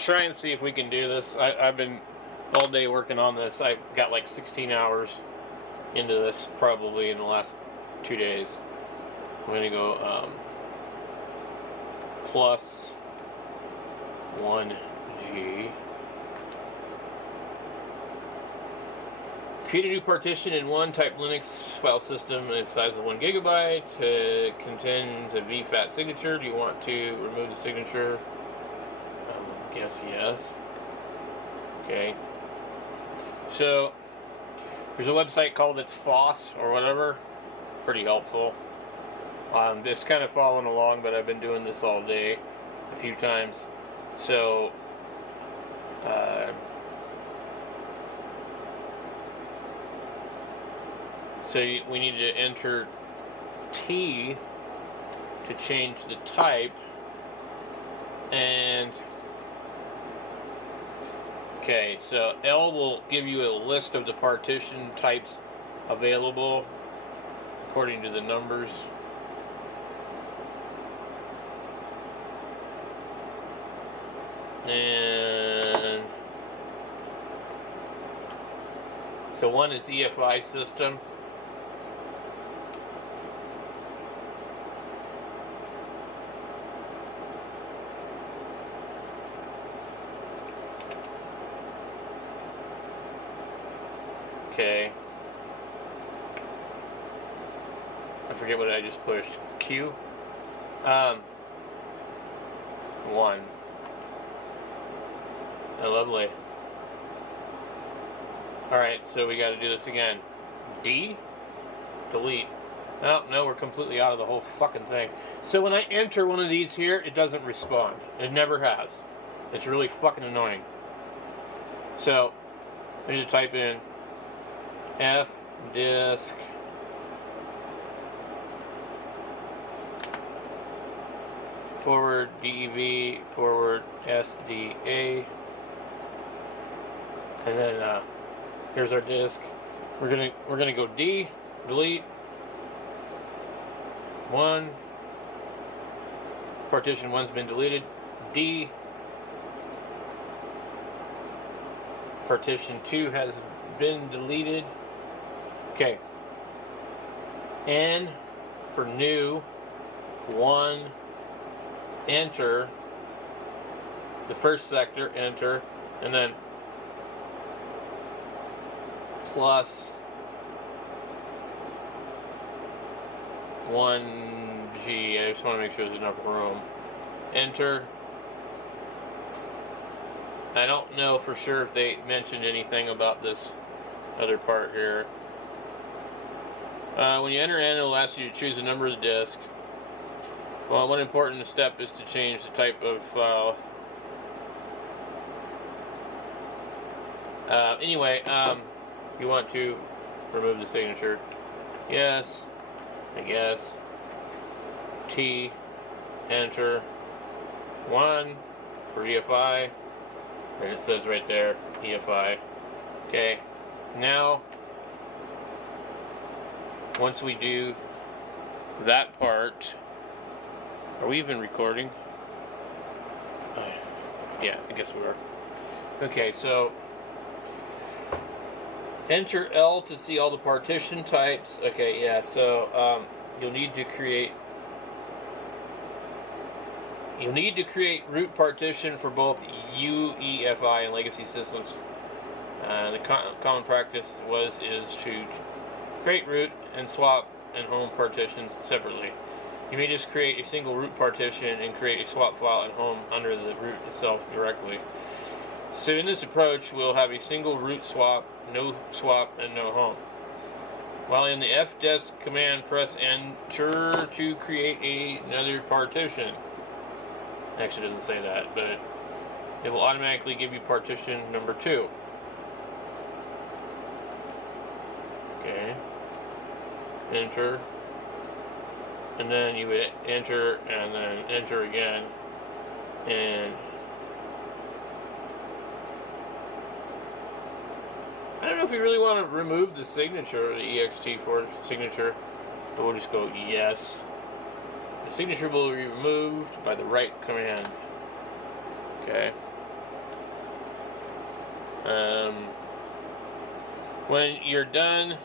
try and see if we can do this. I've been all day working on this. I've got like 16 hours into this probably in the last 2 days. I'm going to go plus 1G. Create a new partition in one, type Linux file system, its size of 1 gigabyte, contains a VFAT signature. Do you want to remove the signature? I guess yes. Okay. So, there's a website called It's FOSS or whatever. Pretty helpful. Just kind of following along, but I've been doing this all day a few times. So, we need to enter T to change the type, and okay, so L will give you a list of the partition types available according to the numbers. And so one is EFI system. Okay. I forget what I just pushed. Q. 1. Oh, lovely. Alright, so we gotta do this again. D. Delete. Oh, no, we're completely out of the whole fucking thing. So when I enter one of these here, it doesn't respond. It never has. It's really fucking annoying. So, I need to type in F disk forward DEV forward SDA, and then here's our disk. We're gonna go D, delete 1. Partition 1's been deleted. D. Partition 2 has been deleted. Okay. N for new. 1. Enter. The first sector, enter. And then plus 1G. I just want to make sure there's enough room. Enter. I don't know for sure if they mentioned anything about this other part here. When you enter N, it will ask you to choose a number of the disk. Well, one important step is to change the type of file. Anyway, you want to remove the signature. Yes, I guess. T, enter. 1 for EFI. And it says right there, EFI. Okay, now, once we do that part, are we even recording? Yeah, I guess we are. Okay, so enter L to see all the partition types. Okay, yeah, so you'll need to create root partition for both UEFI and legacy systems. The common practice is to create root and swap and home partitions separately. You may just create a single root partition and create a swap file at home under the root itself directly. So in this approach, we'll have a single root swap, no swap, and no home. While in the fdisk command, press Enter to create another partition. Actually, it doesn't say that, but it will automatically give you partition number 2. Okay. Enter. And then you would enter and then enter again. And I don't know if we really want to remove the signature, the ext4 signature, but we'll just go yes. The signature will be removed by the right command. Okay. When you're done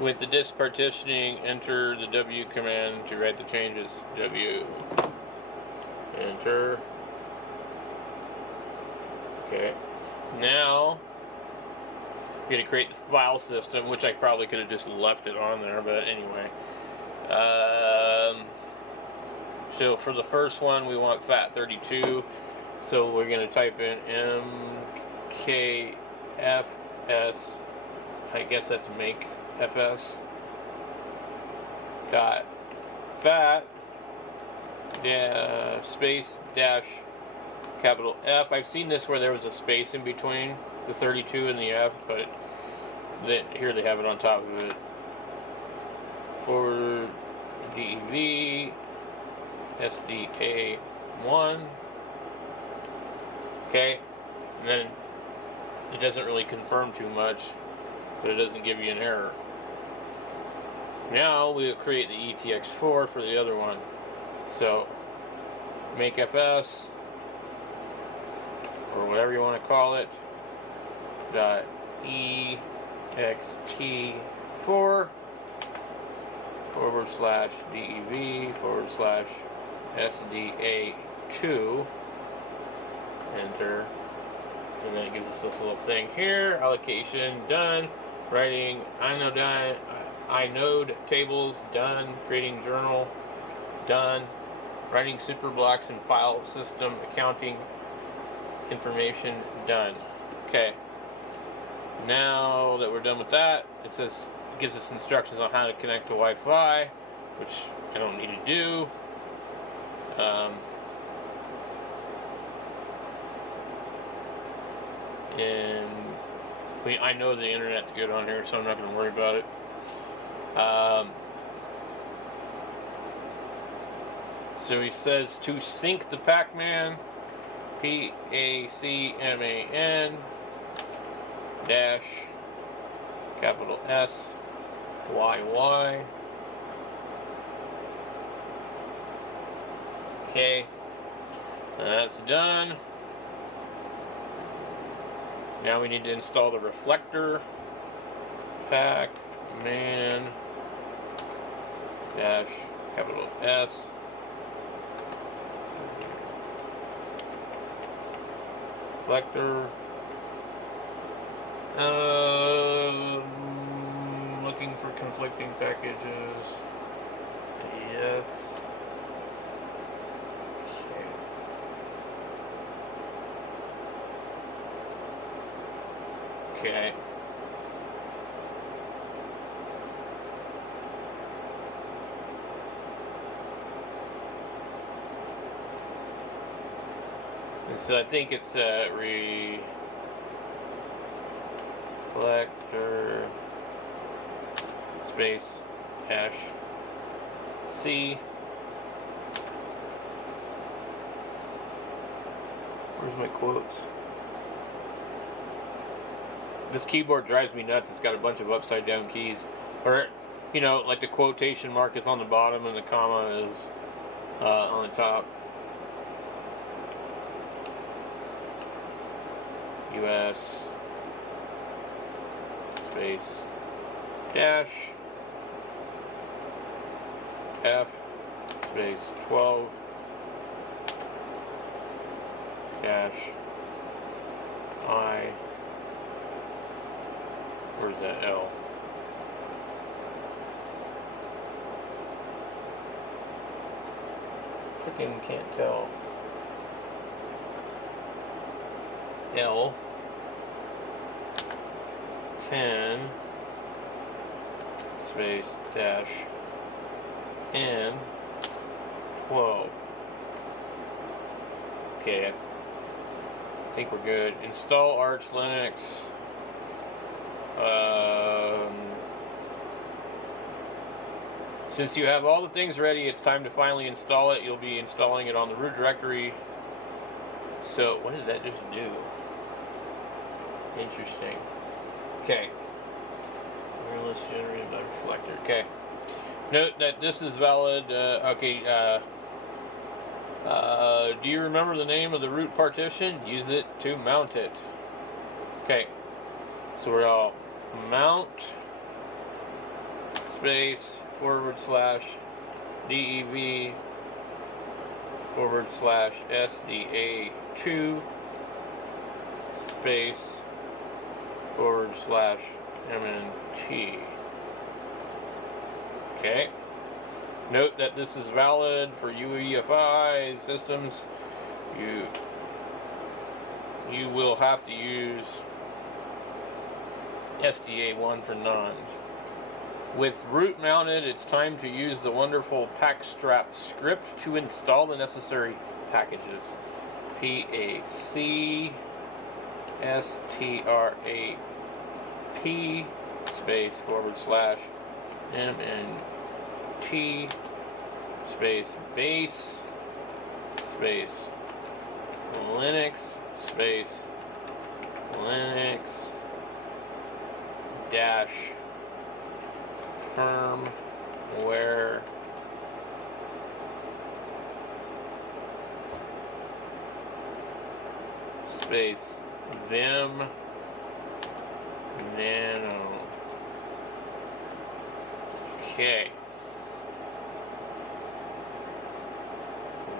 with the disk partitioning, enter the W command to write the changes. W. Enter. Okay. Now, you're going to create the file system, which I probably could have just left it on there, but anyway. So for the first one, we want FAT32. So we're going to type in MKFS. I guess that's make FS. Dot FAT space dash capital F. I've seen this where there was a space in between the 32 and the F, but here they have it on top of it. For DEV SDA1. Okay, and then it doesn't really confirm too much, but it doesn't give you an error. Now we'll create the ETX4 for the other one. So make FS, or whatever you want to call it, dot EXT4 / DEV / SDA2. Enter. And then it gives us this little thing here. Allocation done. Writing inode tables done. Creating journal done. Writing super blocks and file system accounting information done. Okay. Now that we're done with that, it gives us instructions on how to connect to Wi-Fi, which I don't need to do. And I know the internet's good on here, so I'm not going to worry about it. So he says to sync the Pacman, PACMAN dash capital SYY. Okay, that's done. Now we need to install the reflector. Pacman dash capital S reflector. Looking for conflicting packages. Yes. Okay. And so I think it's reflector space dash C. Where's my quotes? This keyboard drives me nuts. It's got a bunch of upside down keys. Or, you know, like the quotation mark is on the bottom and the comma is on the top. US space dash F space 12 dash I. Where's that L? Freaking can't tell. L 10 space dash N 12. Okay, I think we're good. Install Arch Linux. Since you have all the things ready, it's time to finally install it. You'll be installing it on the root directory. So, what did that just do? Interesting. Okay. Wireless generated by reflector. Okay. Note that this is valid. do you remember the name of the root partition? Use it to mount it. Okay, so we're all mount space /dev /SDA2 space /MNT. Okay. Note that this is valid for UEFI systems. You will have to use SDA1 for none. With root mounted, it's time to use the wonderful packstrap script to install the necessary packages. PACSTRAP space /MNT space base space Linux space Linux dash firmware space Vim Nano. Okay.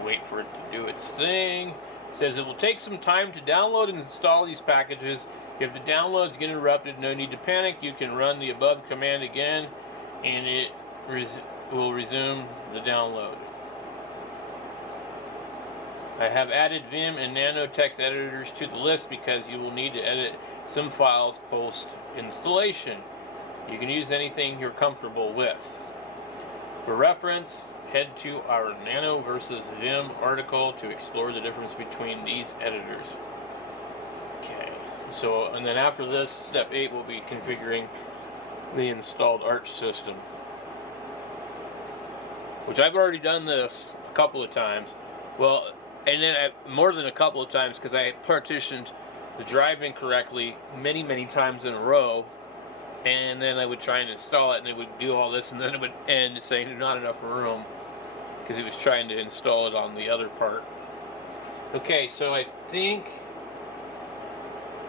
Wait for it to do its thing. It says it will take some time to download and install these packages. If the downloads get interrupted, no need to panic. You can run the above command again and it will resume the download. I have added Vim and Nano text editors to the list because you will need to edit some files post installation. You can use anything you're comfortable with. For reference, head to our Nano versus Vim article to explore the difference between these editors. Okay, so and then after this, step 8 will be configuring the installed Arch system, which I've already done this a couple of times. Well, and then more than a couple of times because I partitioned the drive incorrectly many times in a row. And then I would try and install it, and it would do all this, and then it would end saying there's not enough room because it was trying to install it on the other part. Okay, so I think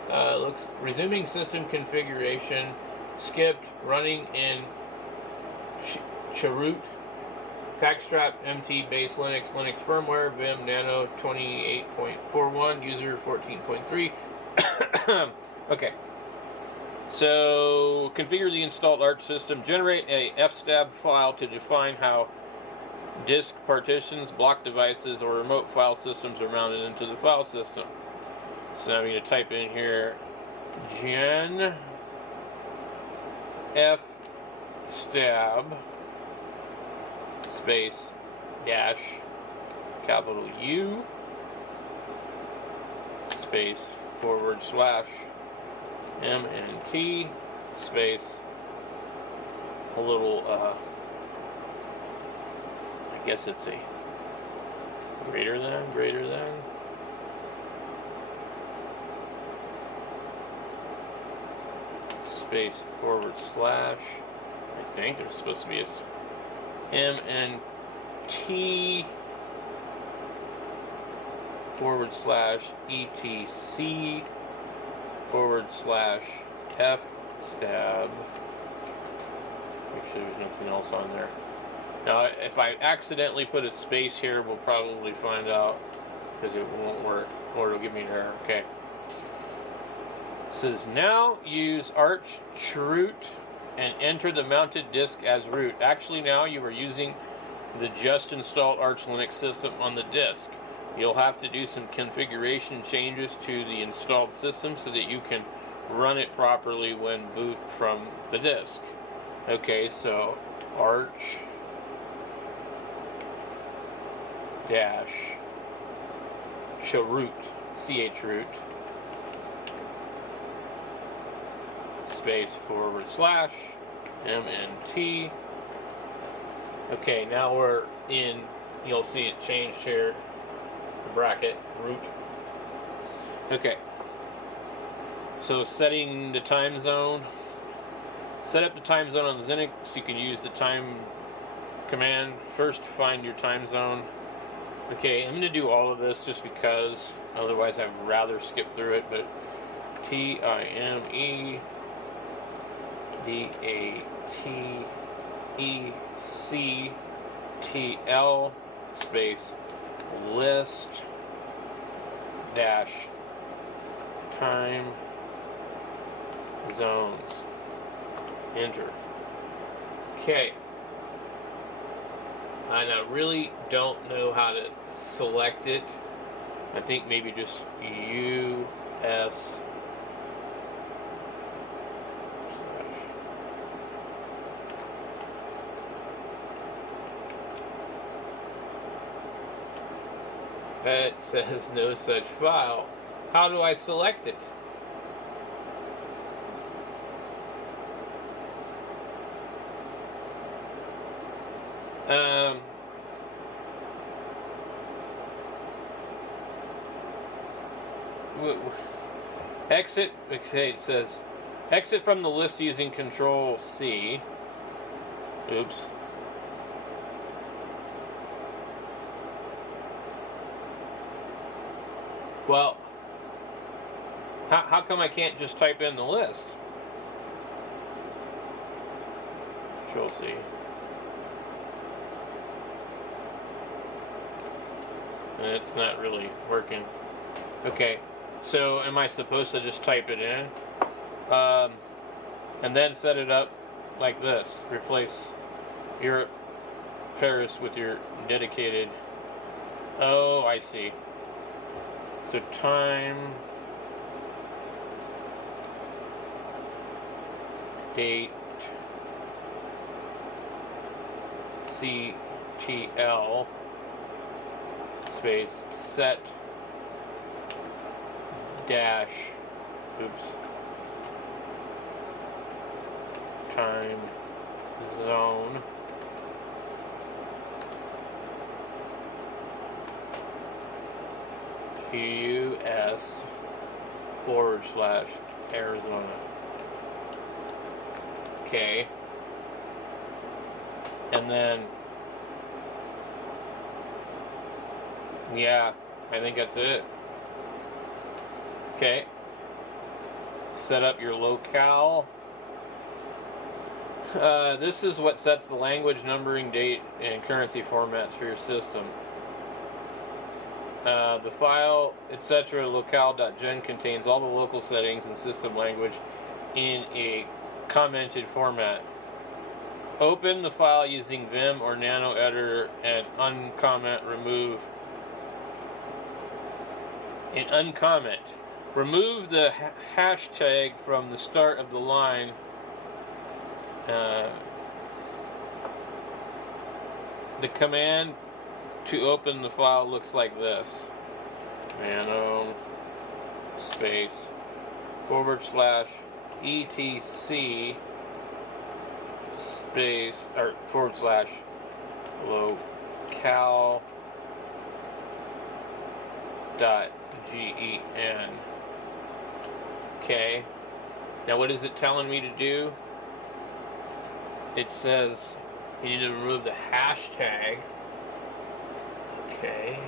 looks resuming system configuration, skipped, running in chroot, packstrap, MT, base Linux, Linux firmware, Vim, Nano 28.41, user 14.3. Okay. So, configure the installed Arch system. Generate a fstab file to define how disk partitions, block devices, or remote file systems are mounted into the file system. So I'm going to type in here gen fstab space dash capital U space / MNT space a little I guess it's a greater than space / I think there's supposed to be a MNT /etc /fstab. Make sure there's nothing else on there. Now, if I accidentally put a space here, we'll probably find out because it won't work, or it'll give me an error. Okay. It says now use Arch chroot and enter the mounted disk as root. Actually, now you are using the just installed Arch Linux system on the disk. You'll have to do some configuration changes to the installed system so that you can run it properly when boot from the disk. Okay, so Arch dash chroot chroot space / MNT. Okay, now we're in, you'll see it changed here, bracket root. Okay, so setting the time zone. Set up the time zone on the Linux. You can use the time command. First, find your time zone. Okay, I'm going to do all of this just because otherwise I'd rather skip through it, but TIMEDATECTL space list dash time zones. Enter. Okay. And I really don't know how to select it. I think maybe just US It says no such file. How do I select it? Exit. Okay, it says exit from the list using Control C. Oops. Well, how come I can't just type in the list? Control C. And it's not really working. Okay, so am I supposed to just type it in? And then set it up like this. Replace your Paris with your dedicated. Oh, I see. So time, date, CTL, space, set, dash, oops, time, zone, US/Arizona. Okay. And then, yeah, I think that's it. Okay. Set up your locale. This is what sets the language, numbering, date, and currency formats for your system. The file, etc. locale.gen contains all the local settings and system language in a commented format. Open the file using Vim or Nano Editor and uncomment. Remove the hashtag from the start of the line. The command to open the file looks like this: nano space /etc space or /locale.gen. Okay. Now what is it telling me to do? It says you need to remove the hashtag. Okay.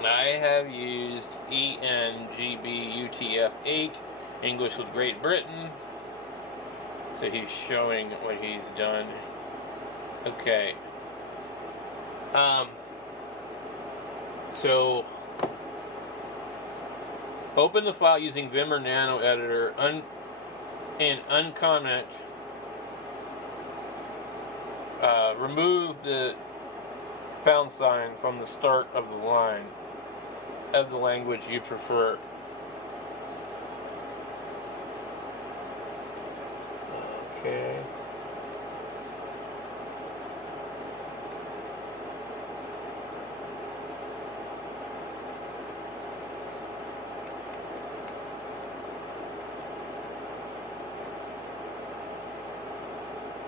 I have used ENGBUTF-8, English with Great Britain. So he's showing what he's done. Okay. So open the file using Vim or Nano Editor and uncomment. Remove the £sign from the start of the line of the language you prefer. Okay.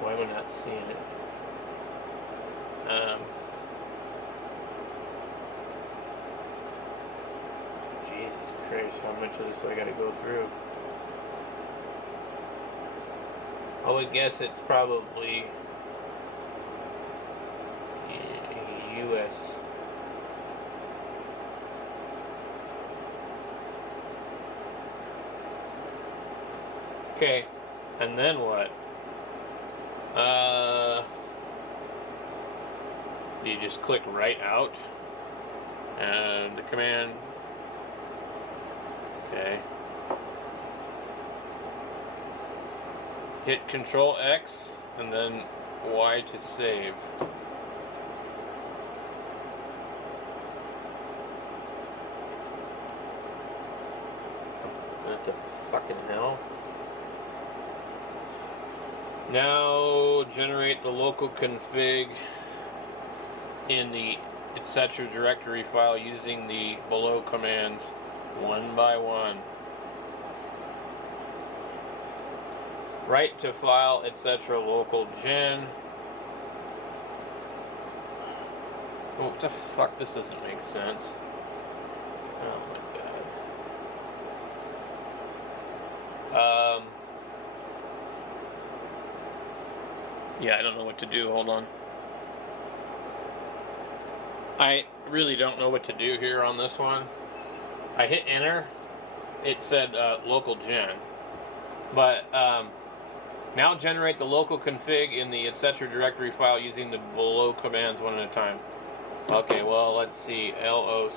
Why am I not seeing it? Jesus Christ, how much of this do I gotta go through? I would guess it's probably US. Okay, and then what? You just click right out, and the command. Okay. Hit Control X and then Y to save. What the fucking hell? Now generate the local config in the etc. directory file using the below commands one by one. Write to file etc. local gen. Oh, what the fuck? This doesn't make sense. Oh my god. Yeah, I don't know what to do. Hold on. I really don't know what to do here on this one. I hit enter. It said local gen. But now generate the local config in the etc. directory file using the below commands one at a time. Okay, well, let's see. local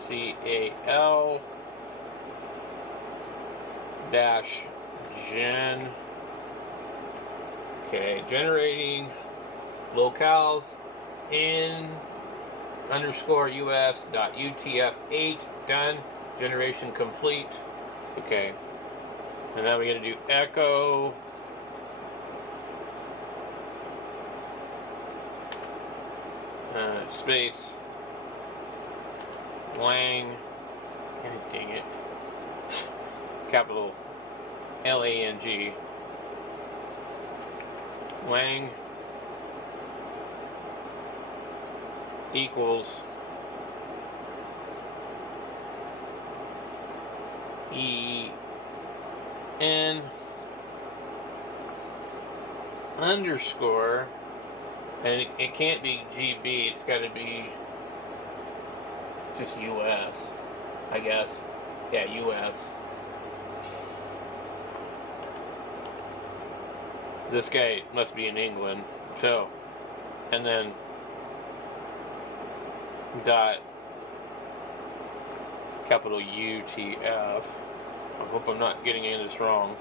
-gen. Okay, generating locales in _us.utf8. Done. Generation complete. Okay. And now we got to do echo. Space. Lang. God dang it. Capital LANG. Lang equals EN underscore, and it can't be GB, it's got to be just US, I guess. Yeah, US. This guy must be in England, so, and then dot capital UTF. I hope I'm not getting any of this wrong.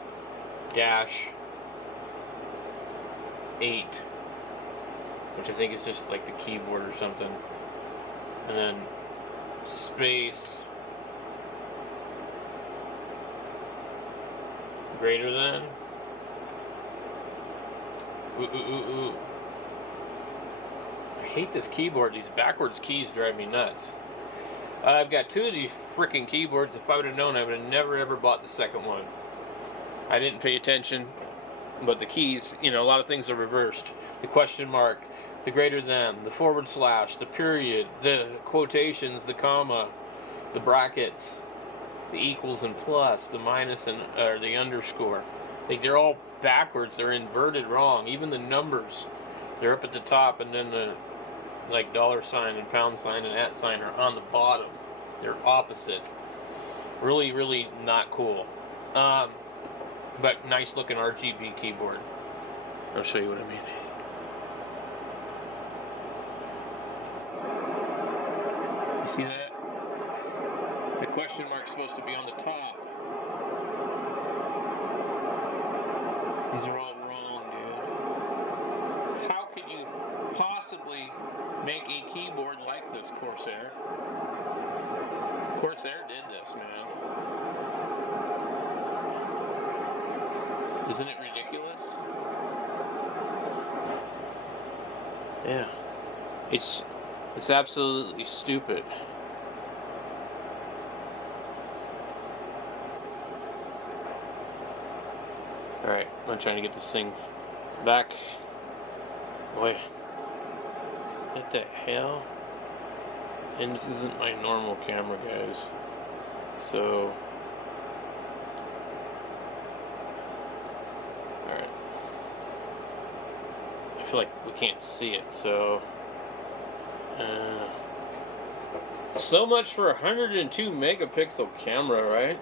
-8, which I think is just like the keyboard or something, and then space greater than. Ooh. I hate this keyboard. These backwards keys drive me nuts. I've got two of these freaking keyboards. If I would have known, I would have never ever bought the second one. I didn't pay attention, but the keys, you know, a lot of things are reversed. The question mark, the greater than, the /, the period, the quotations, the comma, the brackets, the equals and plus, the minus and or the underscore. Like, they're all backwards. They're inverted wrong. Even the numbers, they're up at the top, and then the like $sign and £sign and @ sign are on the bottom. They're opposite. Really, really not cool. But nice looking RGB keyboard. I'll show you what I mean. You see that? The question mark's supposed to be on the top. These are all wrong, dude. How could you possibly make a keyboard like this, Corsair? Corsair did this, man. Isn't it ridiculous? Yeah. It's absolutely stupid. Alright, I'm trying to get this thing back. Boy. What the hell? And this isn't my normal camera, guys. So... Alright. feel like we can't see it, so so much for a 102 megapixel camera, right?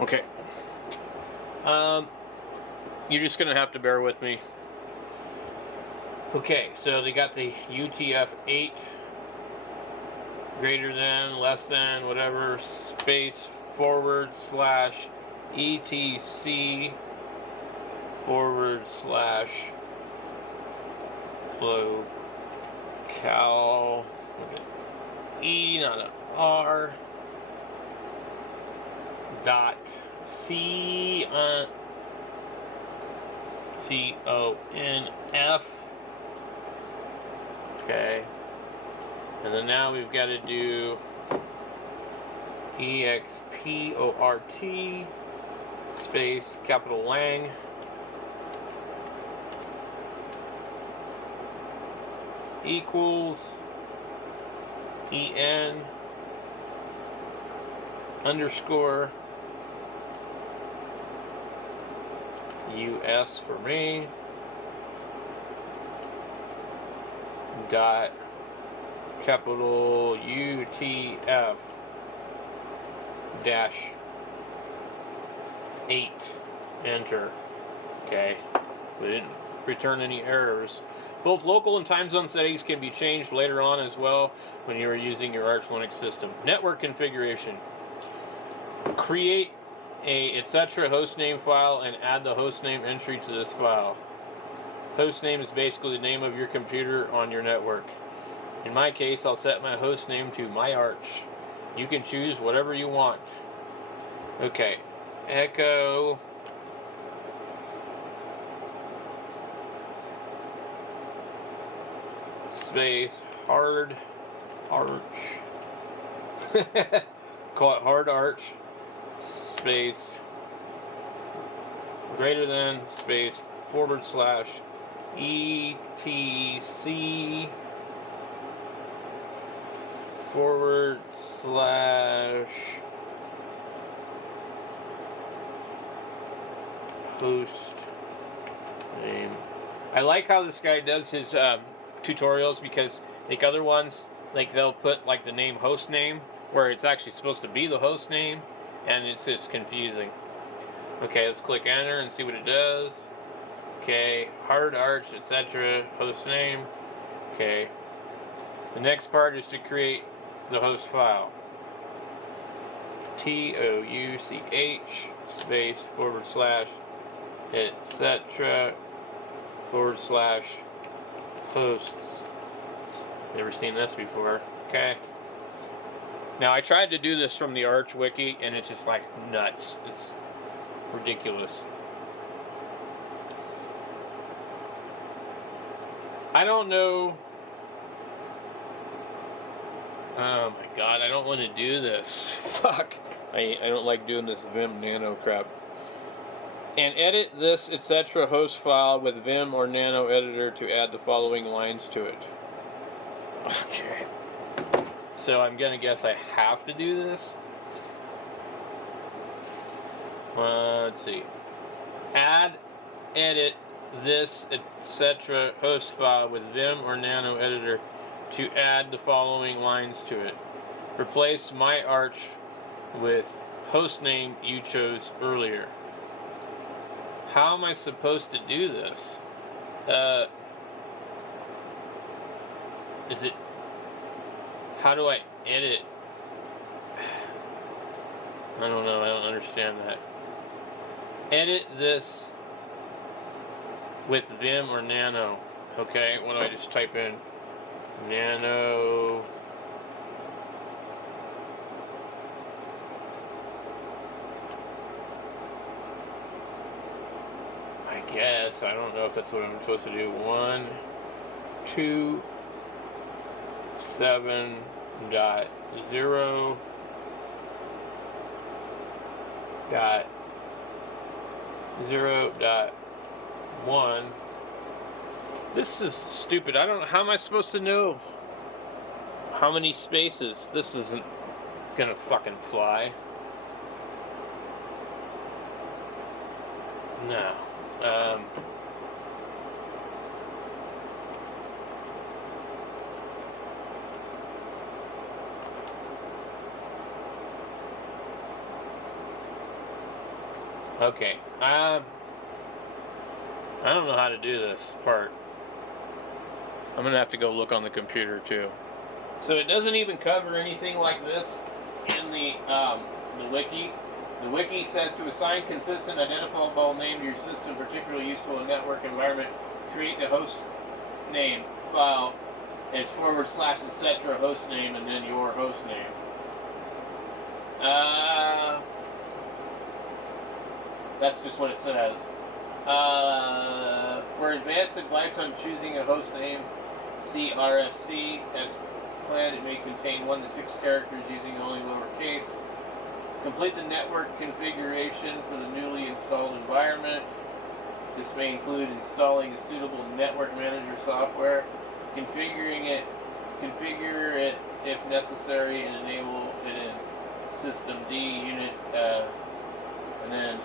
Okay. You're just gonna have to bear with me. Okay, so they got the UTF-8 greater than, less than, whatever, space / ETC / locale, E, not an R, dot CONF. Okay. And then now we've got to do EXPORT space capital Lang equals EN underscore US for me dot capital UTF dash 8 enter. Okay, we didn't return any errors. Both local and time zone settings can be changed later on as well when you are using your Arch Linux system. Network configuration. Create a etc. hostname file and add the hostname entry to this file. Hostname is basically the name of your computer on your network. In my case, I'll set my hostname to myArch. You can choose whatever you want. Okay, echo space hard arch. Call it hard arch space greater than space / ETC / host name. I like how this guy does his tutorials, because like other ones, like they'll put like the name host name where it's actually supposed to be the host name, and it's just confusing. Okay, let's click enter and see what it does. Okay, hard arch, etc. host name. Okay, the next part is to create the host file. TOUCH space / etc. / hosts. Never seen this before. Okay. Now I tried to do this from the Arch wiki and it's just like nuts. It's ridiculous. I don't know. Oh my god, I don't want to do this. Fuck. I don't like doing this Vim Nano crap. And edit this etc. host file with Vim or Nano editor to add the following lines to it. Okay. So I'm gonna guess I have to do this. Let's see. Add, edit this etc. host file with Vim or Nano editor to add the following lines to it. Replace myArch with hostname you chose earlier. How am I supposed to do this? Is it... How do I edit? I don't know, I don't understand that. Edit this with Vim or Nano. Okay, what do I just type in? Nano. I guess. I don't know if that's what I'm supposed to do. 127.0.0.1. This is stupid. I don't know. How am I supposed to know how many spaces? This isn't gonna fucking fly. No. Okay. I don't know how to do this part. I'm gonna have to go look on the computer too. So it doesn't even cover anything like this in the wiki. The wiki says to assign consistent identifiable name to your system, particularly useful in network environment, create the host name file. It's / etc. host name and then your host name. That's just what it says. For advanced advice on choosing a host name, see RFC. As planned, it may contain 1 to 6 characters using only lowercase. Complete the network configuration for the newly installed environment. This may include installing a suitable network manager software, configure it if necessary, and enable it in System D unit, and then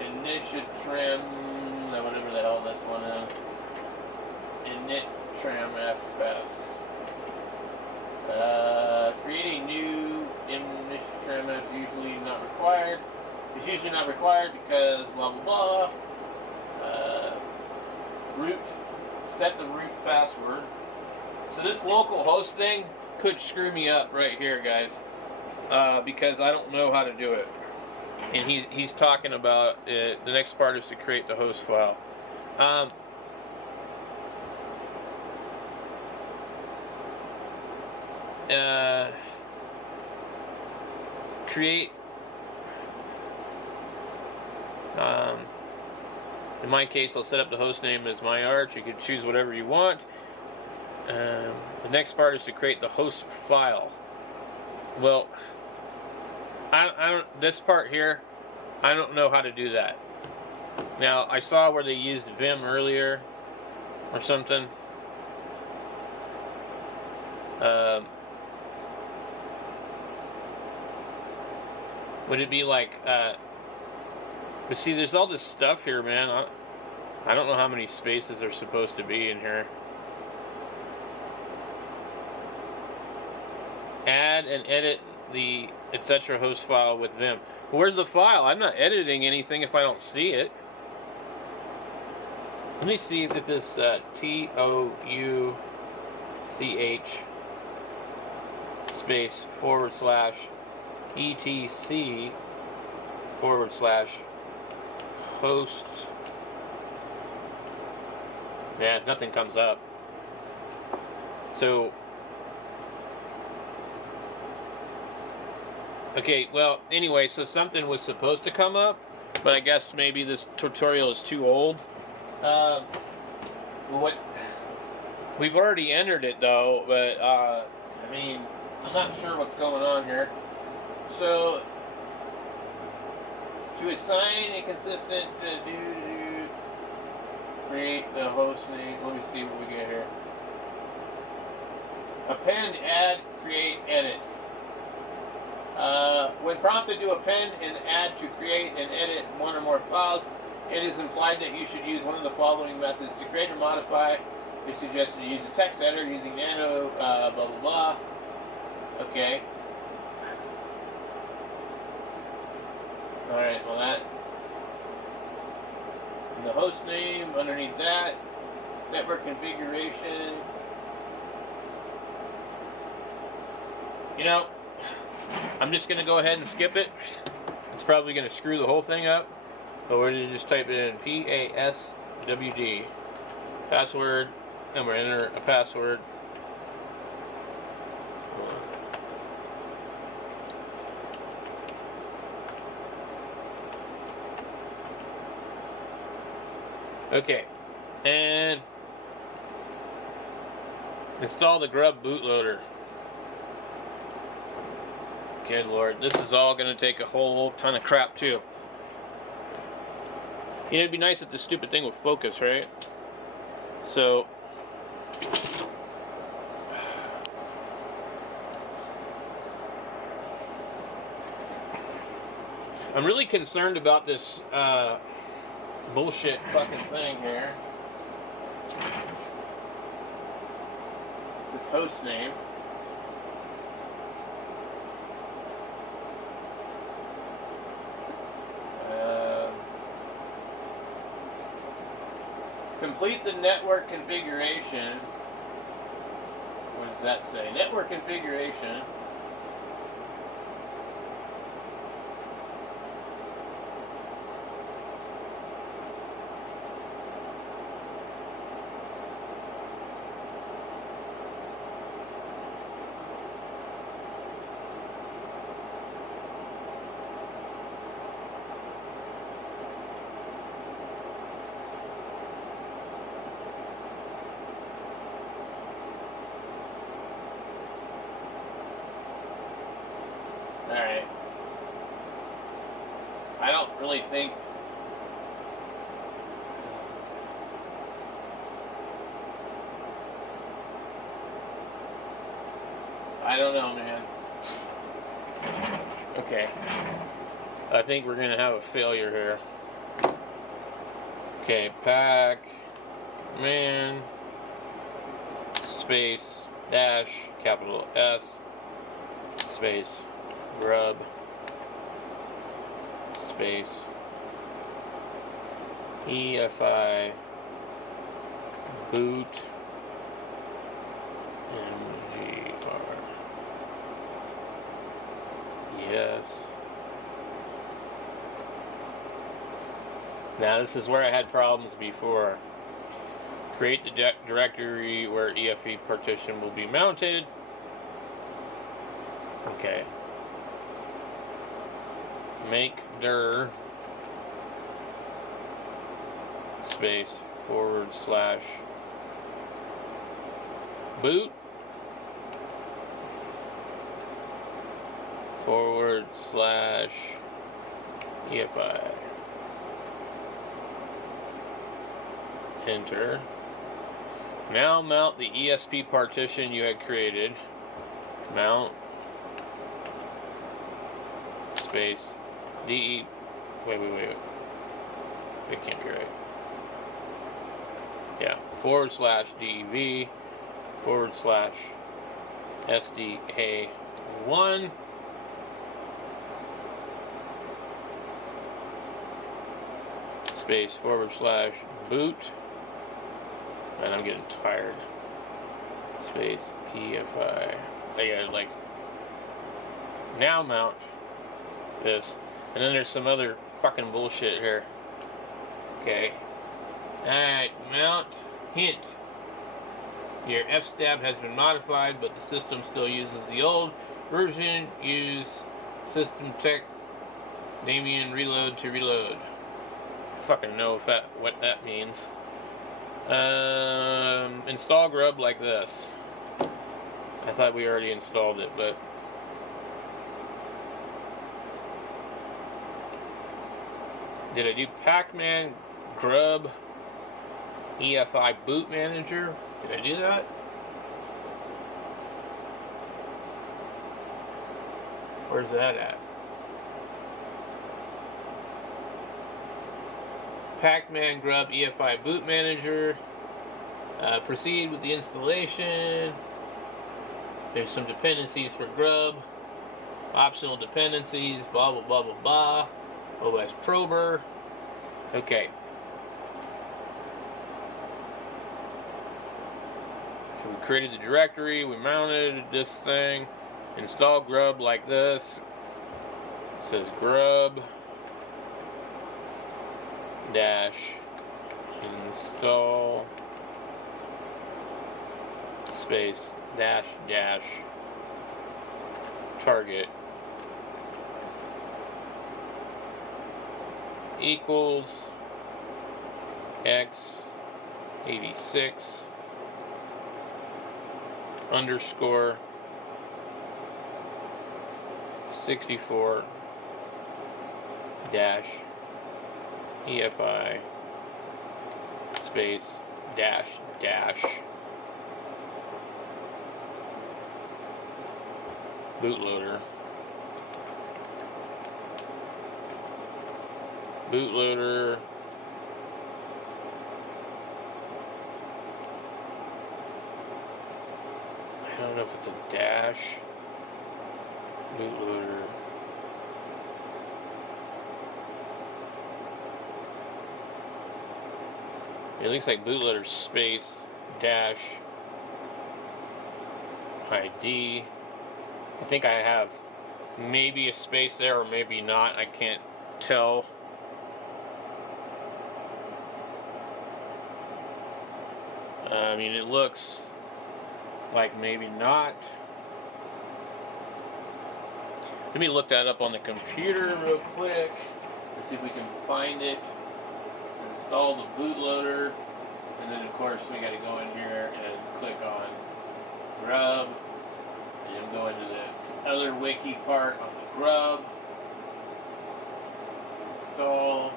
initiatram, whatever the hell this one is, initram fs. Create a new initram is usually not required. It's usually not required because blah blah blah. Root, set the root password. So this local host thing could screw me up right here, guys, because I don't know how to do it. And he's talking about it. The next part is to create the host file. Create. In my case, I'll set up the host name as my arch. You can choose whatever you want. The next part is to create the host file. Well, I don't. This part here, I don't know how to do that. Now, I saw where they used Vim earlier, or something. Would it be like? But see, there's all this stuff here, man. I don't know how many spaces are supposed to be in here. Add and edit the etc. host file with Vim. Where's the file? I'm not editing anything if I don't see it. Let me see if this TOUCH space /etc/ hosts. Yeah, nothing comes up. So, okay, well, anyway, so something was supposed to come up, but I guess maybe this tutorial is too old. What? We've already entered it though, but I mean, I'm not sure what's going on here. So, to assign a consistent create the host name. Let me see what we get here. Append, add, create, edit. When prompted to append and add to create and edit one or more files, it is implied that you should use one of the following methods. To create or modify, it's suggested to use a text editor using nano, blah blah blah. Okay. Alright, well that. And the host name underneath that. Network configuration. You know, I'm just going to go ahead and skip it. It's probably going to screw the whole thing up. So we're going to just type it in PASWD. Password. And we're enter a password. Okay. And install the grub bootloader. Good Lord, this is all going to take a whole ton of crap too. You know, it'd be nice if this stupid thing would focus, right? So, I'm really concerned about this bullshit fucking thing here. This host name. Complete the network configuration. What does that say? Network configuration. Alright. I don't really think I don't know, man. Okay. I think we're gonna have a failure here. Okay, pack man space dash capital S space grub space EFI boot MGR. Yes. Now this is where I had problems before. Create the directory where EFE partition will be mounted. Okay. Make dir space / boot / EFI. Enter. Now mount the ESP partition you had created. Mount space DE. Wait. It can't be right. Yeah. / DEV / SDA1. Space / boot. And I'm getting tired. Space EFI. I gotta like now mount this. And then there's some other fucking bullshit here. Okay. Alright, mount. Hint. Your F-stab has been modified, but the system still uses the old version. Use system tech Damien reload to reload. Fucking know if what that means. Install grub like this. I thought we already installed it, but did I do Pacman grub EFI boot manager? Did I do that? Where's that at? Pacman grub EFI boot manager. Proceed with the installation. There's some dependencies for grub. Optional dependencies. Blah blah blah blah blah. OS prober. Okay. So we created the directory. We mounted this thing. Install grub like this. It says grub dash install space dash dash target equals x86 underscore 64 dash EFI space dash dash bootloader I don't know if it's a dash bootloader. It looks like bootloader space dash ID. I think I have maybe a space there or maybe not. I can't tell. I mean, it looks like maybe not. Let me look that up on the computer real quick and see if we can find it. Install the bootloader, and then of course we got to go in here and click on grub, and go into the other wiki part on the grub. Install,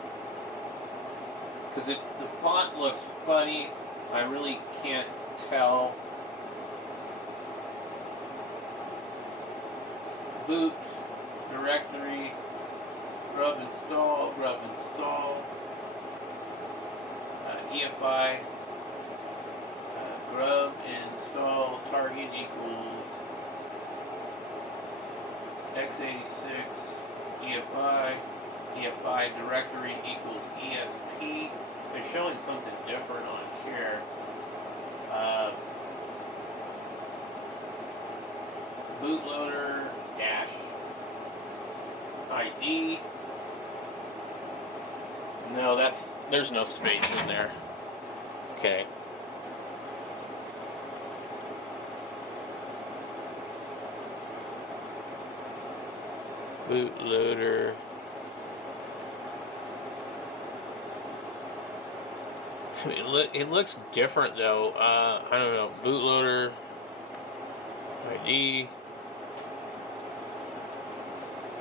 because the font looks funny. I really can't tell. Boot directory, grub install, EFI, grub install target equals x86 EFI directory equals ESP. They're showing something different on here. Bootloader dash ID. No, there's no space in there. Okay. Bootloader. It looks different though. I don't know. Bootloader ID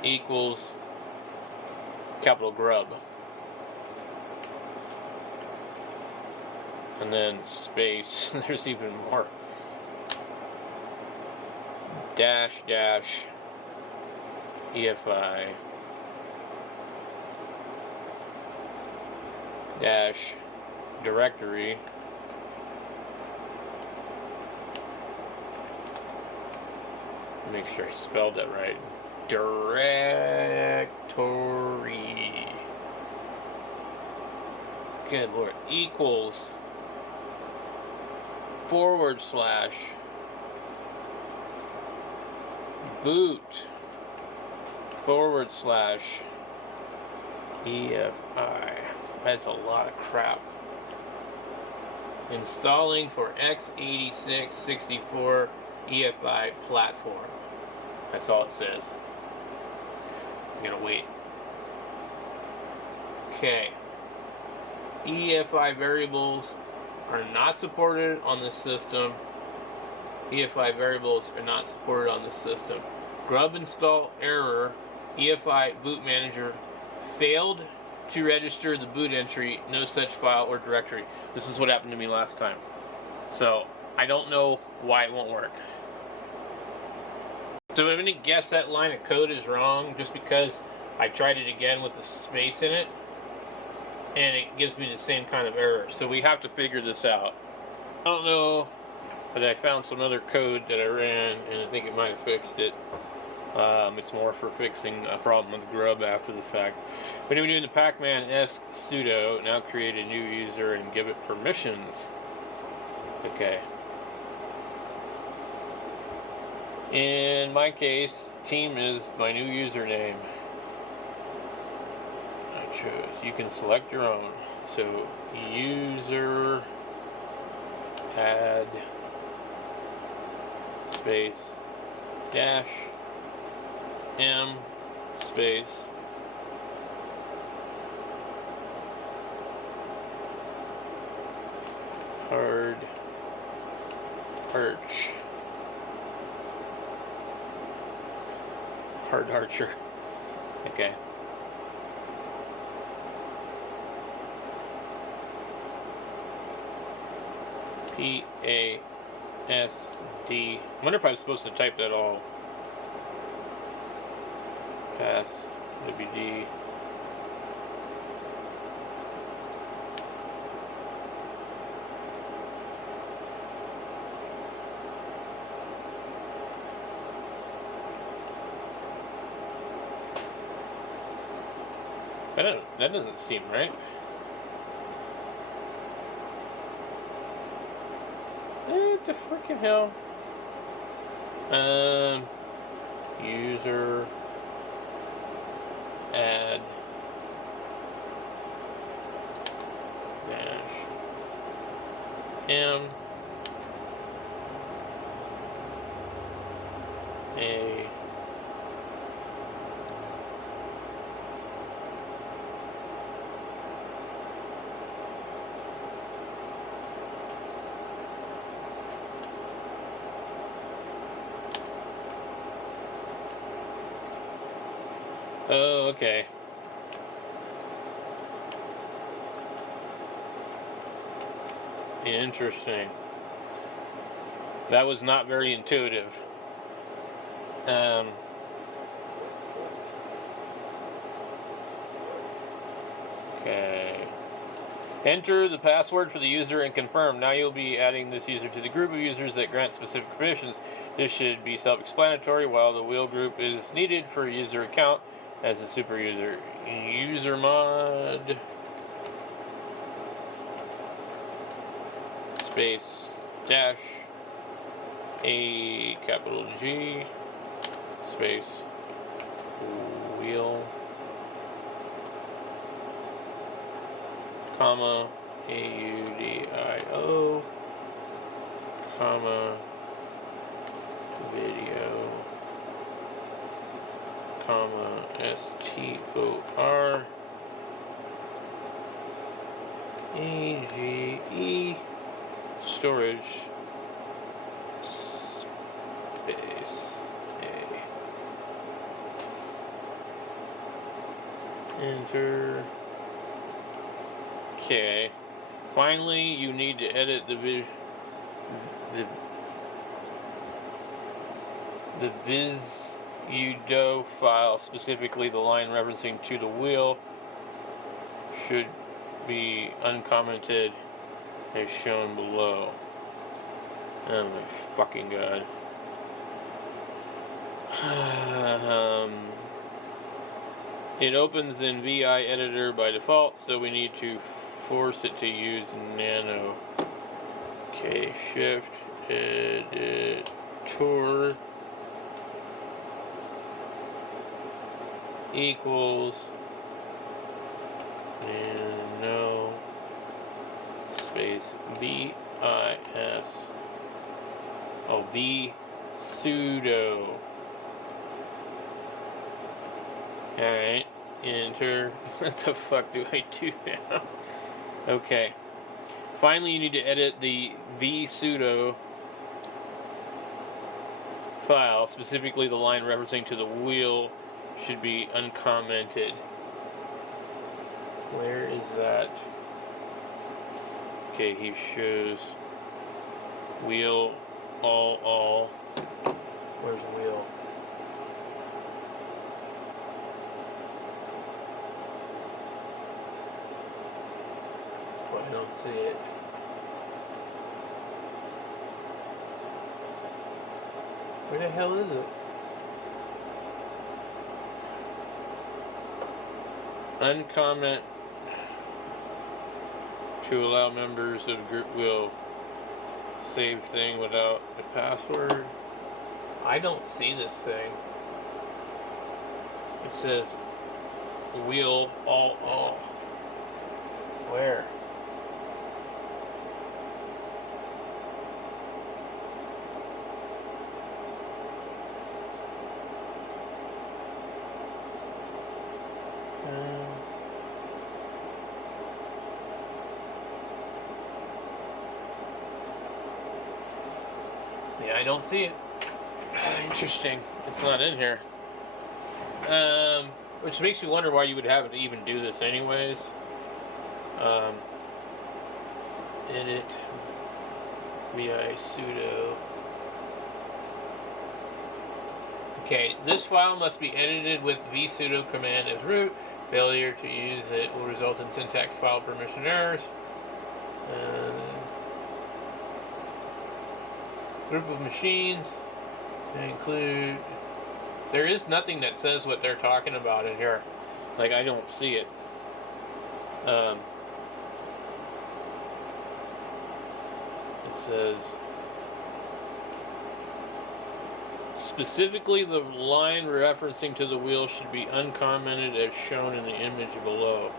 equals capital grub. And then space. There's even more. Dash EFI dash directory make sure I spelled that right. Directory. Good Lord. Equals / boot / EFI. That's a lot of crap. Installing for x86 64 EFI platform. That's all it says. I'm gonna wait. Okay. EFI variables are not supported on the system. EFI variables are not supported on the system. Grub install error. EFI boot manager failed to register the boot entry. No such file or directory. This is what happened to me last time. So I don't know why it won't work. So I'm going to guess that line of code is wrong just because I tried it again with the space in it and it gives me the same kind of error. So we have to figure this out. I don't know, but I found some other code that I ran and I think it might have fixed it. It's more for fixing a problem with grub after the fact. But anyway, doing the pacman-esque sudo, now create a new user and give it permissions. Okay. In my case, team is my new username. I chose. You can select your own. So user add space dash M space hard archer. Okay. PASD. I wonder if I was supposed to type that all. Pass WD. That doesn't seem right. What the freaking hell? User add dash m a Oh, okay. Interesting. That was not very intuitive. Okay. Enter the password for the user and confirm. Now you'll be adding this user to the group of users that grant specific permissions. This should be self-explanatory, while the wheel group is needed for user account as a super user. User mod space dash a capital G space wheel comma AUDIO comma video comma STOR AGE storage space A. Enter. Okay. Finally, you need to edit the visudo file, specifically the line referencing to the wheel should be uncommented as shown below. Oh my fucking god. It opens in VI editor by default, so we need to force it to use nano. Okay, shift editor equals nano space VIS. Oh, V sudo. Alright, enter. What the fuck do I do now? Okay. Finally, you need to edit the vsudo file, specifically the line referencing to the wheel should be uncommented. Where is that? Okay, he shows wheel all. Where's wheel? I don't see it. Where the hell is it? Uncomment to allow members of the group will save thing without a password. I don't see this thing. It says wheel all. Where? Yeah, I don't see it. Interesting. It's not in here. Which makes me wonder why you would have it even do this anyways. Edit vi sudo. Okay, this file must be edited with vsudo command as root. Failure to use it will result in syntax file permission errors. Group of machines include. There is nothing that says what they're talking about in here. Like, I don't see it. It says Specifically, the line referencing to the wheel should be uncommented as shown in the image below.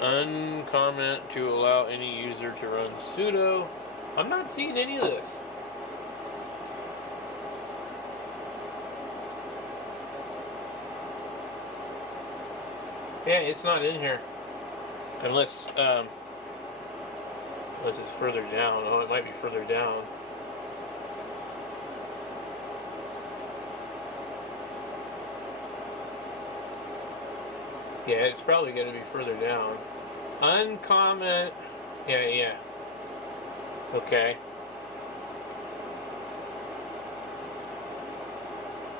Uncomment to allow any user to run sudo. I'm not seeing any of this. Yeah, it's not in here. Unless it's further down. Oh, it might be further down. Yeah, it's probably going to be further down. Uncomment. Yeah. Okay.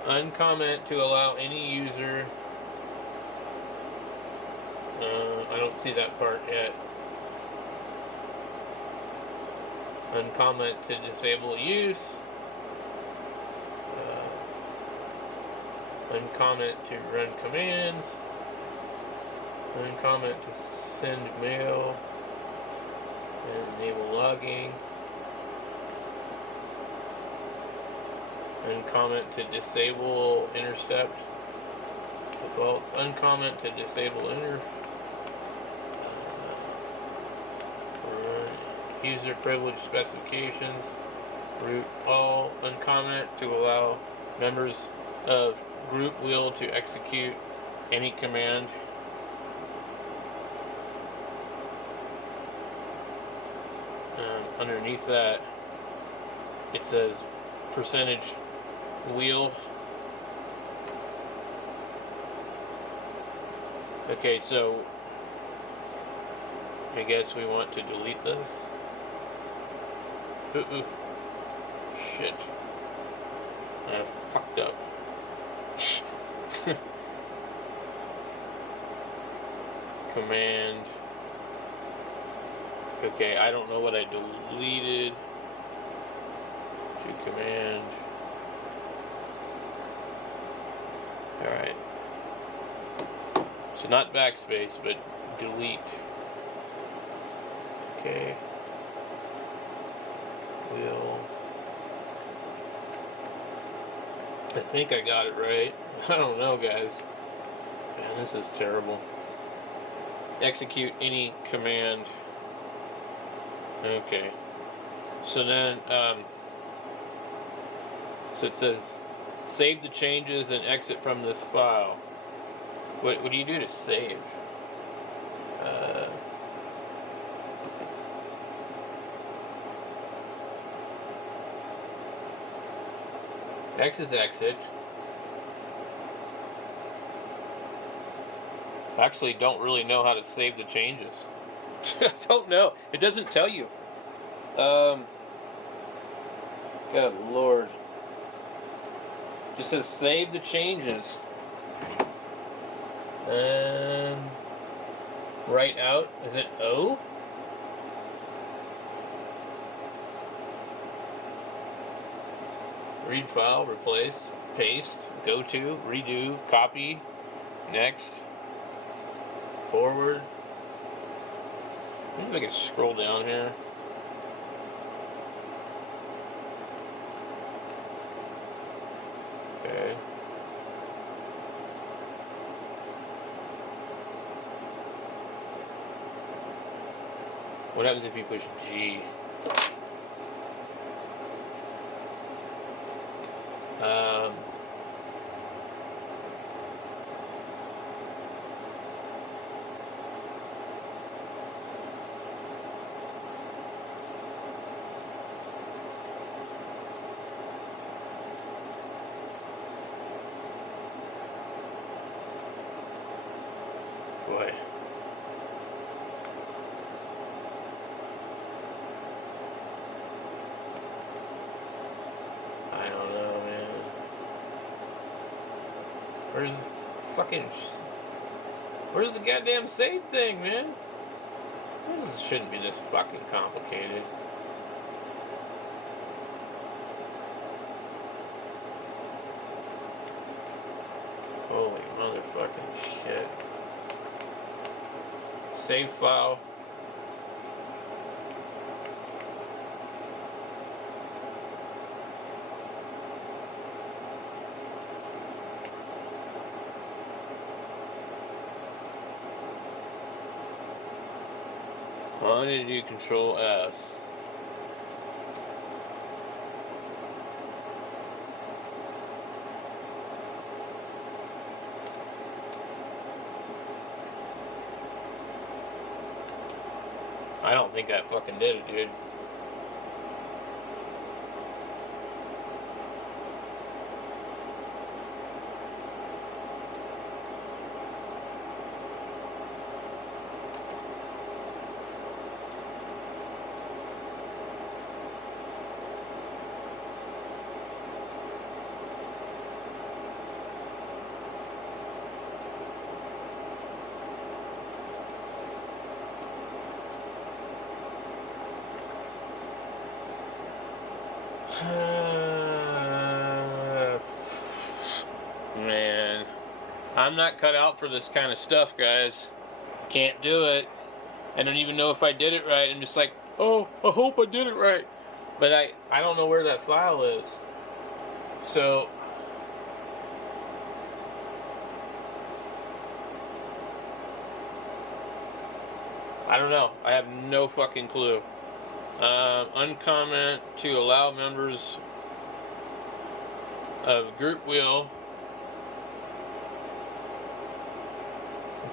Uncomment to allow any user. I don't see that part yet. Uncomment to disable use. Uncomment to run commands. Uncomment to send mail. And enable logging. Uncomment to disable intercept defaults. Uncomment to disable user privilege specifications. Root all. Uncomment to allow members of group wheel to execute any command. Underneath that, it says percentage wheel. Okay, so I guess we want to delete this. Ooh. Shit. I fucked up. Command. Okay, I don't know what I deleted. To command. Alright. So not backspace, but delete. Okay. Wheel. I think I got it right. I don't know, guys. Man, this is terrible. Execute any command. Okay. So then, so it says, save the changes and exit from this file. What do you do to save? X is exit. I actually don't really know how to save the changes. I don't know. It doesn't tell you. God Lord. It just says save the changes. And write out. Is it O? Read file, replace, paste, go to, redo, copy, next, forward. Maybe I can scroll down here. Okay. What happens if you push G? Boy. I don't know, man. Where's the goddamn save thing, man? This shouldn't be this fucking complicated. Holy motherfucking shit. save file. I need to do Control S. I don't think that fucking did it, dude. Man, I'm not cut out for this kind of stuff, guys. Can't do it. I don't even know if I did it right. I'm just like, oh, I hope I did it right. But I don't know where that file is. So I don't know. I have no fucking clue. Uncomment to allow members of group wheel.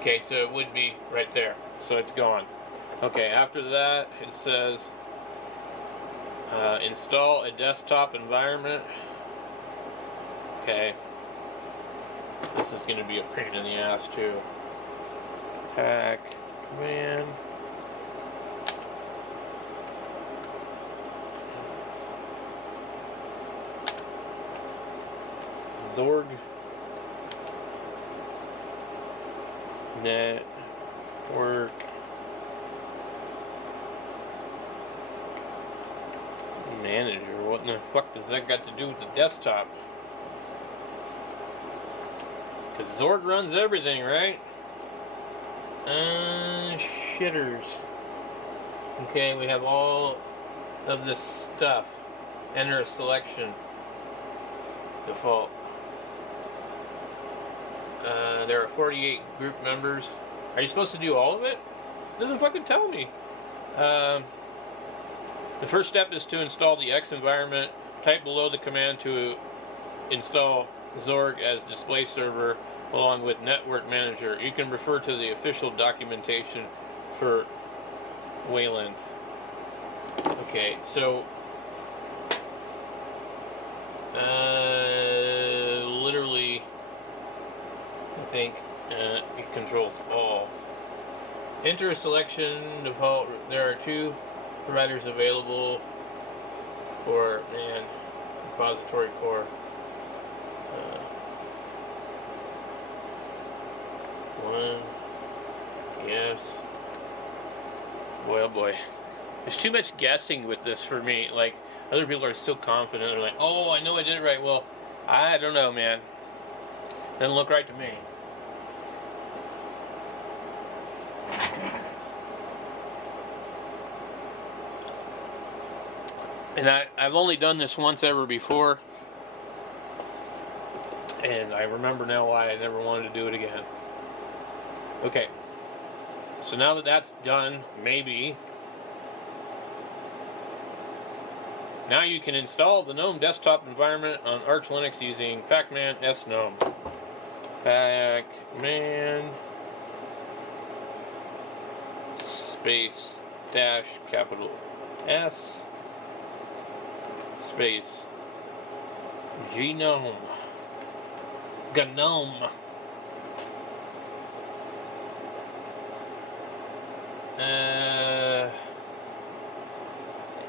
Okay, so it would be right there. So it's gone. Okay, after that it says install a desktop environment. Okay. This is going to be a pain in the ass too. Pack command. Zorg network manager. What in the fuck does that got to do with the desktop? Because Zorg runs everything, right? Shitters. Okay, we have all of this stuff. Enter a selection. Default. There are 48 group members. Are you supposed to do all of it? It doesn't fucking tell me. The first step is to install the X environment. Type below the command to install Zorg as display server along with network manager. You can refer to the official documentation for Wayland. Okay, so literally I think it controls all. Enter a selection default. There are 2 providers available for repository core. One. Yes. Boy, oh boy. There's too much guessing with this for me. Like, other people are so confident. They're like, oh, I know I did it right. Well, I don't know, man. Doesn't look right to me. And I've only done this once ever before. And I remember now why I never wanted to do it again. Okay. So now that that's done, maybe. Now you can install the GNOME desktop environment on Arch Linux using pacman sgnome. Pacman space dash capital S space GNOME. GNOME.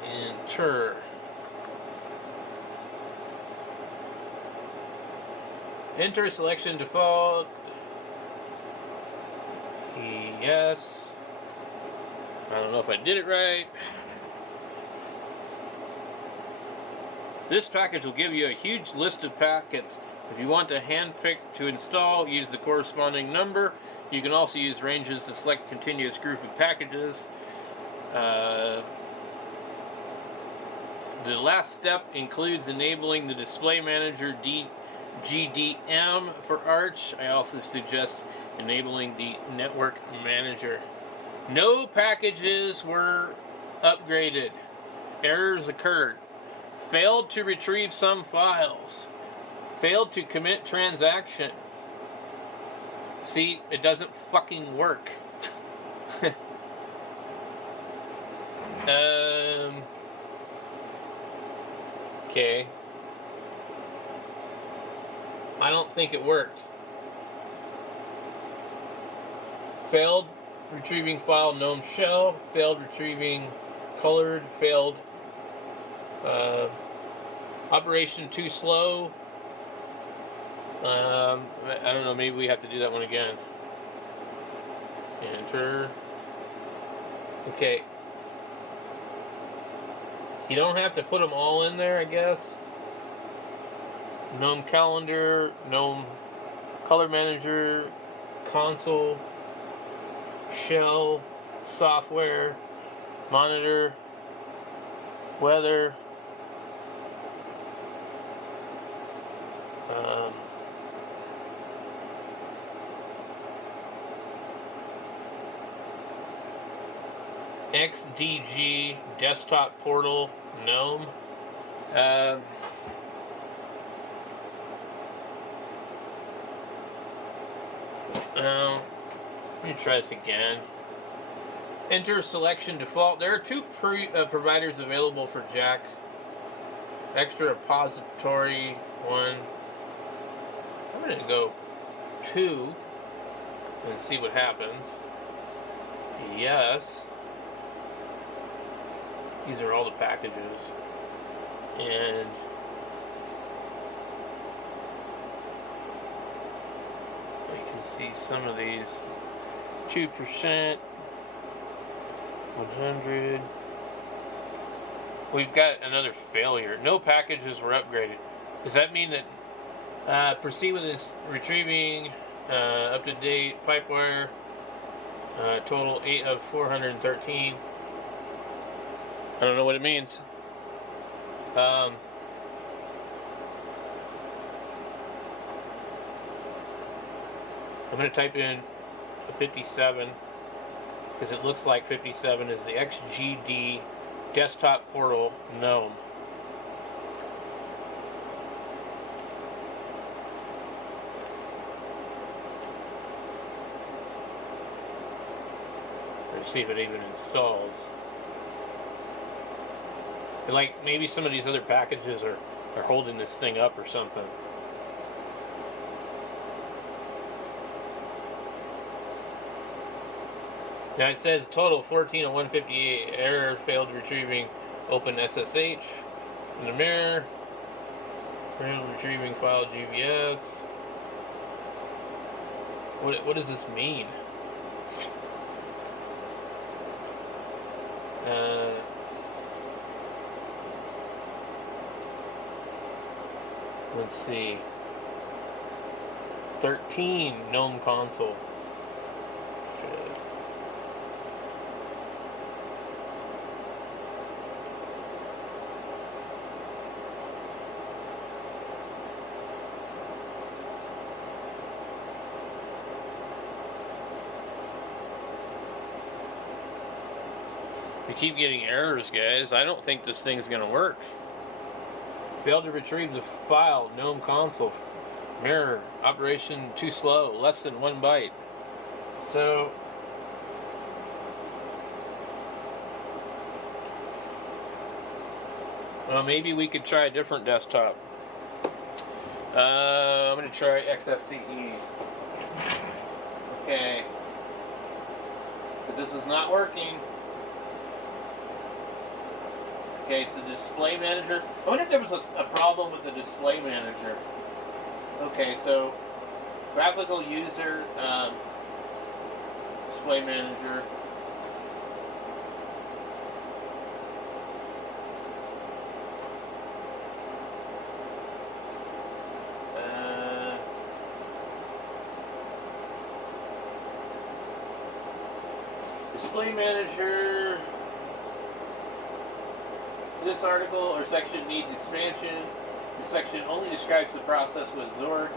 Enter. Enter selection default. Yes. I don't know if I did it right. This package will give you a huge list of packets If you want to handpick to install, use the corresponding number. You can also use ranges to select continuous group of packages. The last step includes enabling the Display Manager GDM for Arch. I also suggest enabling the Network Manager. No packages were upgraded. Errors occurred. Failed to retrieve some files. Failed to commit transaction. See, it doesn't fucking work. Okay. I don't think it worked. Failed retrieving file GNOME shell. Failed retrieving colored. Failed operation too slow. I don't know, maybe we have to do that one again. Enter. Okay. You don't have to put them all in there, I guess. GNOME Calendar, GNOME Color Manager, Console, Shell, Software, Monitor, Weather, XDG, Desktop Portal, GNOME. Let me try this again. Enter selection default. There are two providers available for Jack. Extra repository 1. I'm going to go 2 and see what happens. Yes. These are all the packages. And I can see some of these. 2%, 100. We've got another failure. No packages were upgraded. Does that mean that proceed with this retrieving up to date pipewire total 8 of 413? I don't know what it means. I'm going to type in 57 because it looks like 57 is the XGD Desktop Portal GNOME. Let's see if it even installs. Like maybe some of these other packages are holding this thing up or something. Now it says total 14 of 158, error, failed retrieving open SSH in the mirror, failed retrieving file GBS. What does this mean? Let's see. 13 GNOME console. We keep getting errors, guys. I don't think this thing's gonna work. Failed to retrieve the file, GNOME console, mirror, operation too slow, less than 1 byte. So, well, maybe we could try a different desktop. I'm gonna try XFCE. Okay. Because this is not working. Okay, so Display Manager. I wonder if there was a problem with the Display Manager. Okay, so graphical user Display Manager. Display Manager. This article or section needs expansion. This section only describes the process with Zorg.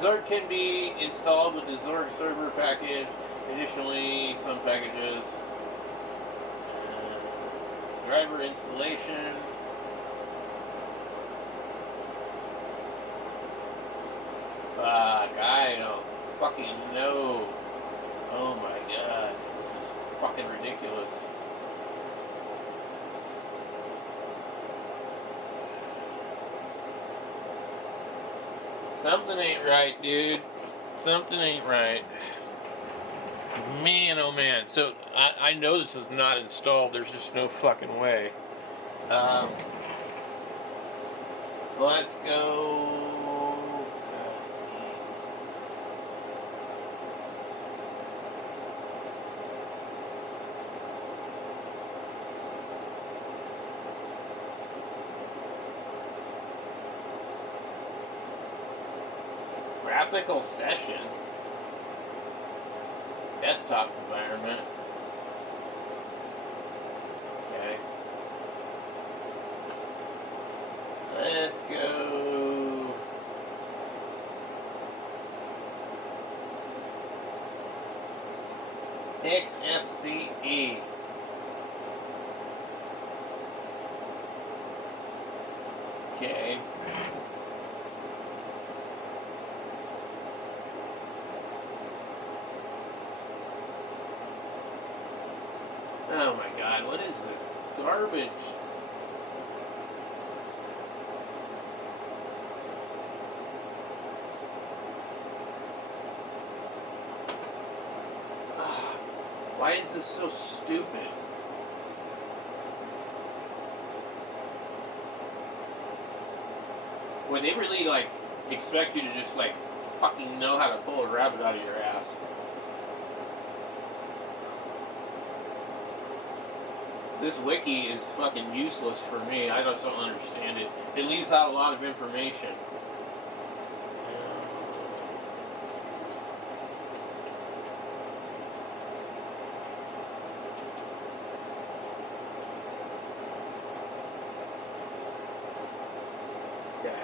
Zorg can be installed with the Zorg server package. Additionally, some packages. Driver installation. Fuck, I don't fucking know. Oh my god, this is fucking ridiculous. Something ain't right, dude. Something ain't right. Man, oh man. So, I know this is not installed. There's just no fucking way. Let's go. Graphical session. Desktop environment. Okay. Let's go. XFCE. Okay. Oh my god, what is this garbage? Why is this so stupid? When they really, like, expect you to just, like, fucking know how to pull a rabbit out of your ass. This wiki is fucking useless for me. I just don't understand it. It leaves out a lot of information. Okay.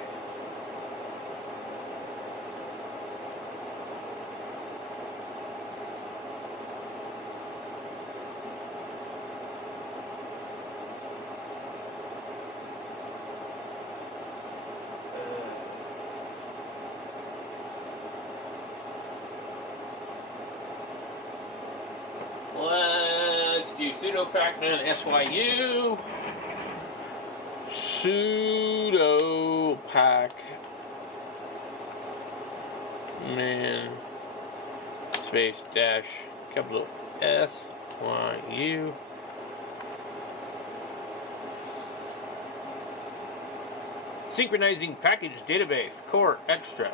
Let's do sudo pacman syu sudo pacman space dash capital SYU. Synchronizing package database core extra.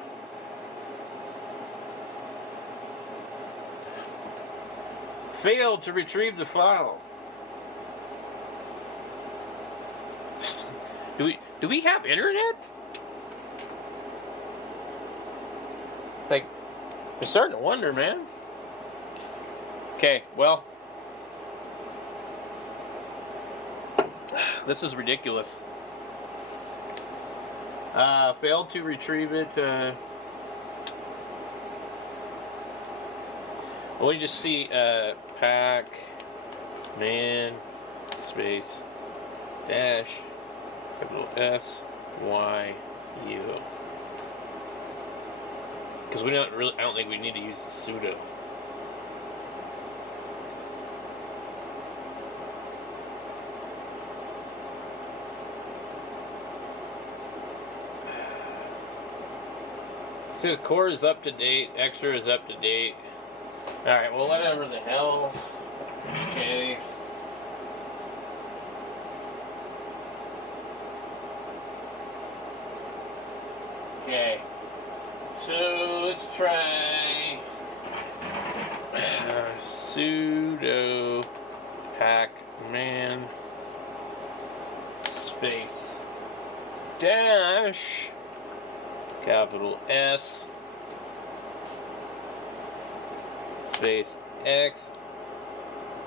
Failed to retrieve the file. Do we have internet? Like, I'm starting to wonder, man. Okay, well, this is ridiculous. Failed to retrieve it. Well, we just see pacman space dash capital SYU. Because I don't think we need to use the sudo. It says core is up to date, extra is up to date. Alright, well, whatever the hell. Okay. Okay. So, let's try sudo pacman space dash capital S space X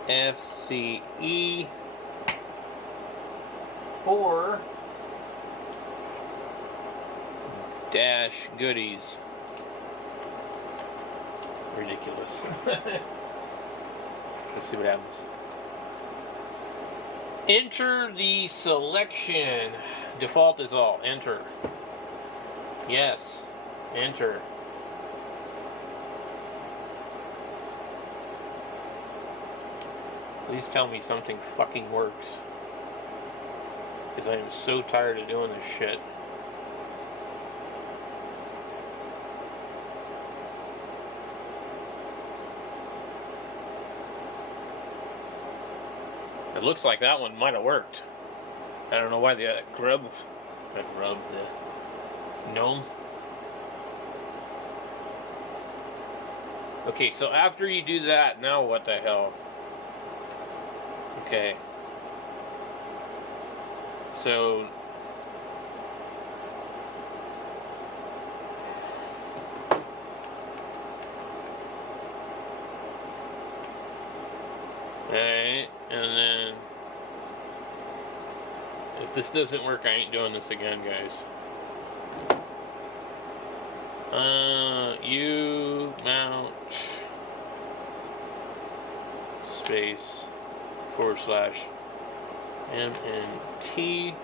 FCE 4 dash goodies. Ridiculous. Let's see what happens. Enter the selection. Default is all. Enter. Yes. Enter. Please tell me something fucking works. Because I am so tired of doing this shit. It looks like that one might have worked. I don't know why the the gnome. Okay, so after you do that, now what the hell? Okay. So alright, and then if this doesn't work, I ain't doing this again, guys. U mount space / MNT.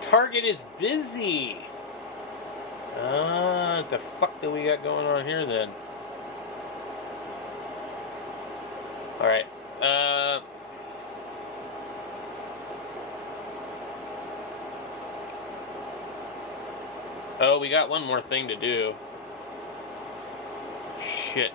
Target is busy. What the fuck do we got going on here then? Alright. Oh, we got one more thing to do. Shit.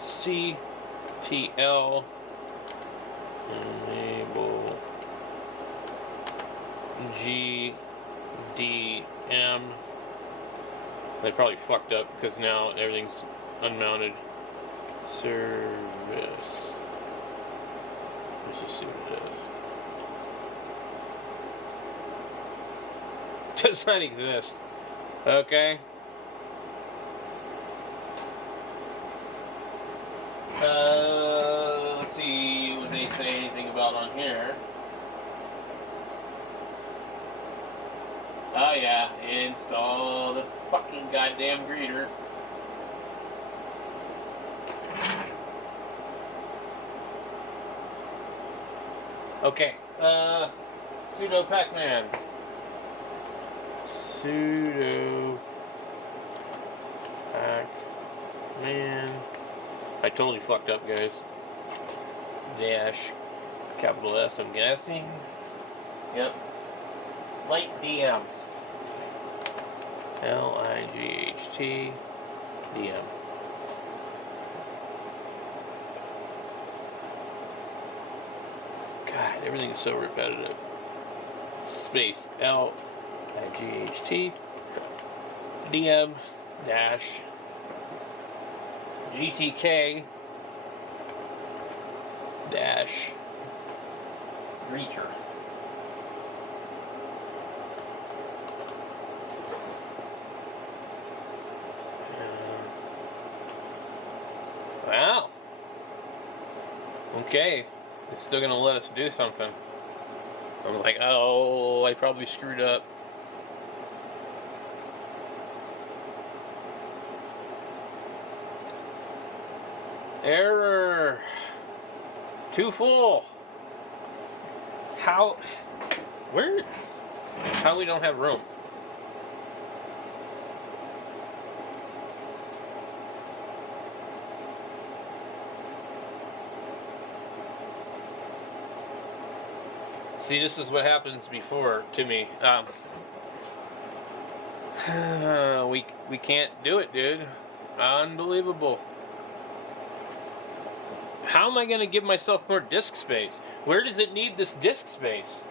SYSTEMCTL enable GDM. They probably fucked up because now everything's unmounted. Service. Let's just see what it is. Does not exist. Okay. Let's see what they say anything about on here. Oh yeah, install the fucking goddamn greeter. Okay, sudo Pac-Man. Sudo Pac-Man. I totally fucked up, guys. Dash capital S, I'm guessing. Yep. Light DM. LIGHT DM. God, everything is so repetitive. Space LIGHT DM dash GTK dash greeter. Wow. Okay. It's still gonna let us do something. I'm like, oh, I probably screwed up. Error. Too full. How? Where? How we don't have room? See, this is what happens before to me. We can't do it, dude. Unbelievable. How am I going to give myself more disk space? Where does it need this disk space?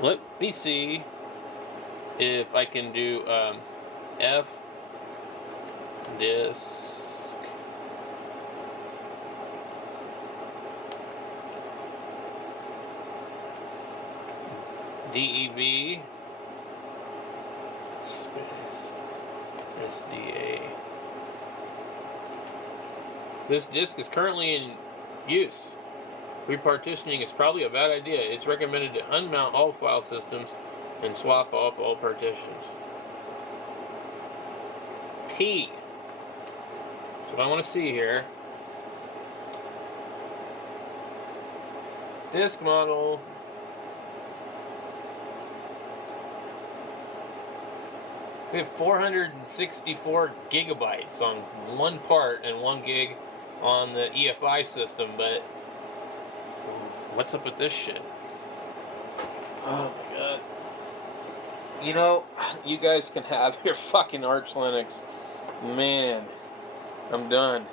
Let me see if I can do F disk. DEV space SDA. This disk is currently in use. Repartitioning is probably a bad idea. It's recommended to unmount all file systems and swap off all partitions. P. So what I want to see here. Disk model. We have 464 gigabytes on one part and 1 gig on the EFI system, but what's up with this shit? Oh my god. You know, you guys can have your fucking Arch Linux. Man, I'm done.